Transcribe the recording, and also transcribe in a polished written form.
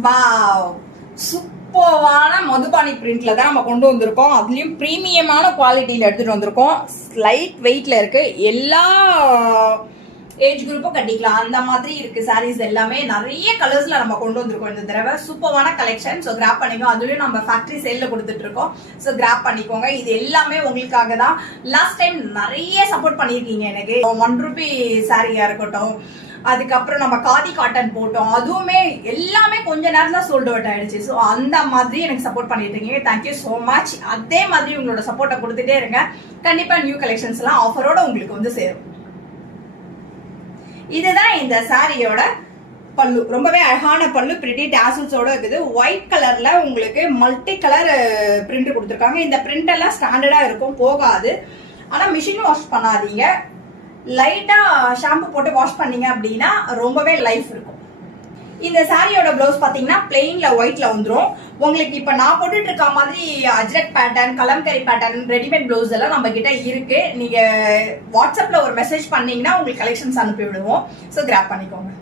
Wow, சூப்பரான மதுபானி பிரிண்ட்ல தான் நம்ம கொண்டு வந்திருக்கோம். அதுலயும் பிரீமியமான குவாலிட்டியில எடுத்துட்டு வந்திருக்கோம். லைட் வெயிட்ல இருக்கு. எல்லா ஏஜ் குரூப்பும் கட்டிக்கலாம் அந்த மாதிரி இருக்கு. சாரீஸ் எல்லாமே நிறைய கலர்ஸ்ல நம்ம கொண்டு வந்திருக்கோம் இந்த தடவை. சூப்பரான கலெக்ஷன். ஸோ கிராப் பண்ணிக்கோங்க. அதுலயும் நம்ம ஃபேக்டரி சேல்ல கொடுத்துட்டு இருக்கோம். ஸோ கிராப் பண்ணிக்கோங்க. இது எல்லாமே உங்களுக்காக தான். லாஸ்ட் டைம் நிறைய சப்போர்ட் பண்ணியிருக்கீங்க எனக்கு. 1 ரூபி சாரியா இருக்கட்டும், அதுக்கப்புறம் நம்ம காதி காட்டன் போட்டோம், அதுவுமே எல்லாமே கொஞ்ச நேரத்துல சோல்ட் அவுட் ஆயிடுச்சு. ஸோ அந்த மாதிரி எனக்கு சப்போர்ட் பண்ணிட்டு இருக்கீங்க. Thank you so much. அதே மாதிரி உங்களோட சப்போர்ட்டை கொடுத்துட்டே இருங்க. கண்டிப்பா நியூ கலெக்ஷன்ஸ் எல்லாம் ஆஃபரோட உங்களுக்கு வந்து சேரும். இதுதான் இந்த சாரியோட பல்லு. ரொம்பவே அழகான பல்லு, பிரிட்டி டாசல்ஸோட இருக்குது. ஒயிட் கலர்ல உங்களுக்கு மல்டி கலர் பிரிண்ட் கொடுத்துருக்காங்க. இந்த பிரிண்ட் எல்லாம் ஸ்டாண்டர்டா இருக்கும், போகாது. ஆனா மிஷின் வாஷ் பண்ணாதீங்க. லைட்டா ஷாம்பு போட்டு வாஷ் பண்ணீங்க அப்படின்னா ரொம்பவே லைஃப் இருக்கும். இந்த சாரியோட பிளவுஸ் பாத்தீங்கன்னா பிளெயின்ல ஒயிட்ல வந்துடும். உங்களுக்கு இப்ப நான் போட்டுட்டு இருக்க மாதிரி Ajrakh pattern, kalamkari pattern, readymade blouse எல்லாம் நம்ம கிட்ட இருக்கு. நீங்க வாட்ஸ்அப்ல ஒரு மெசேஜ் பண்ணீங்கன்னா உங்களுக்கு கலெக்ஷன்ஸ் அனுப்பி விடுவோம். ஸோ கிராப் பண்ணிக்கோங்க.